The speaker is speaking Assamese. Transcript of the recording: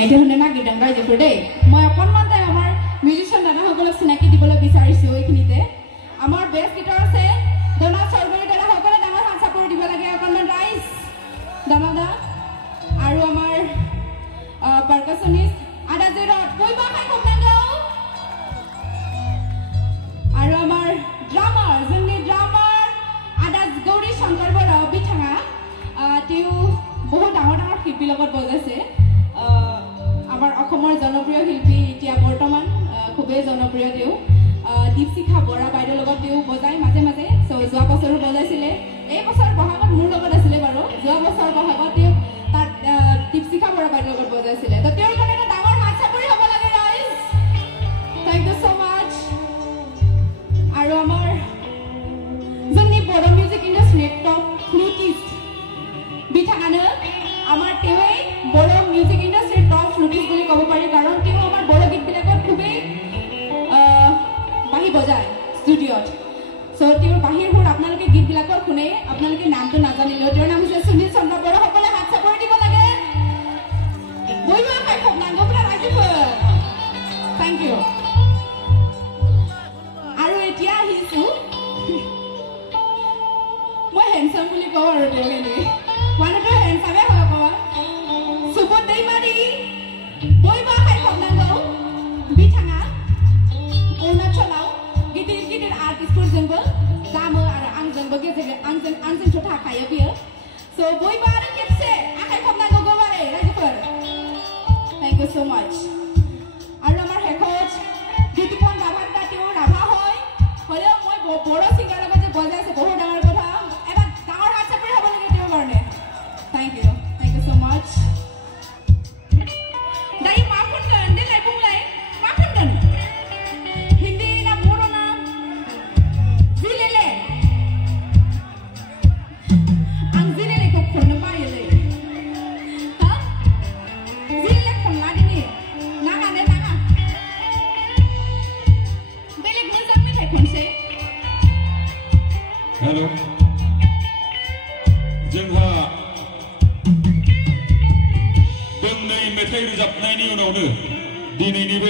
এইটো শুনে নাগিদাং ৰাইজেফোৰ দেই মই অকণমান টাইম আমাৰ মিউজিচিয়ান দাদাসকলক চিনাকি দিবলৈ বিচাৰিছোঁ এইখিনিতে আমাৰ বেষ্ট গীটাৰ আছে দনা চৰগৰী দাদাসকলে ডাঙৰ হাত চাপৰি দিব লাগে অকণমান ৰাইজ দাদা আৰু আমাৰ পাৰ্কাছনিষ্ট আদা জিৰত বৈবা খাই খুব নাগাও আৰু আমাৰ ড্ৰামাৰ যোননি ড্ৰামাৰ আদা গৌৰী শংকৰ বৰা বিঠাঙা তেওঁ বহুত ডাঙৰ ডাঙৰ শিল্পীৰ লগত বজাইছে আমাৰ অসমৰ জনপ্ৰিয় শিল্পী এতিয়া বৰ্তমান খুবেই জনপ্ৰিয় তেওঁ দীপশিখা বৰা বাইদেউৰ লগত তেওঁ বজাই মাজে মাজে যোৱা বছৰো বজাইছিলে এই বছৰ বহাগত মোৰ লগত আছিলে বাৰু যোৱা বছৰ বহাগত তেওঁ তাত দীপশিখা বৰা বাইদেউৰ লগত বজাইছিলে তো তেওঁৰ কাৰণে এটা ডাঙৰ হাত চাপৰি হ'ব লাগে ৰাইজ থেংক ইউ ছ' মাছ আৰু আমাৰ যোননি বড়ো মিউজিক ইণ্ডাষ্ট্ৰীৰ টপ ফ্লুটিষ্ট বিঠাঙানো আমাৰ তেওঁই বড়ো মিউজিক ইণ্ডাষ্ট্ৰীৰ টপ ফ্লুটিষ্ট বুলি ক'ব পাৰি কাৰণ তেওঁ আমাৰ বড়ো গীতবিলাকত খুবেই বাঁহী বজায় ষ্টুডিঅ'ত চ' তেওঁৰ বাঁহীৰ সুৰ আপোনালোকে গীতবিলাকৰ শুনে আপোনালোকে নামটো নাজানিলেও তেওঁৰ নাম হৈছে সুনীল চন্দ্ৰ বড়ো সকলে হাত চাপৰি দিব লাগে বৈবা খাই খুব নাংগ বোলে ৰাইজেফোৰ থেংক ইউ আৰু এতিয়া আহিছোঁ মই হেণ্ডচাম বুলি কওঁ আৰু তেওঁক এনেকৈ মানুহটো হেণ্ডচামে হয় অকণমান সুবোধ दैमारी बयबो खाय खमनांगौ बिथाङा अरुणाचलाव गिदिर गिदिर आर्टिस्टफोरजोंबो दामो आरो आंजोंबो गेजेर आंजोंथ' थाखायो बियो स' बयबो आरो खेबसे आखाय खमनांगौ गोबारै रायजोफोर थेंक इउ स' माच আৰু আমাৰ শেষত জ্যোতিপন ৰাভা তেওঁ ৰাভা হয় হ'লেও মই বড়ো ছিংগাৰৰ লগত যে বজাইছে বহুত ডাঙৰ কথা এটা ডাঙৰ হাত চাপৰি হ'ব লাগে তেওঁৰ কাৰণে थैंक यू स' माच दायो मा खनगोन देलाय बुंलाय मा खनगोन हिन्दी ना बर' ना जिलेले आं जिलेलेखौ खननो बायोलै हा जिलेले खनला दिनै नाङानो नाङा बेलेग मोजां मेथाइ खनसै हेल' जोंहा दोंनै मेथाइ रोजाबनायनि उनावनो दिनैनि बे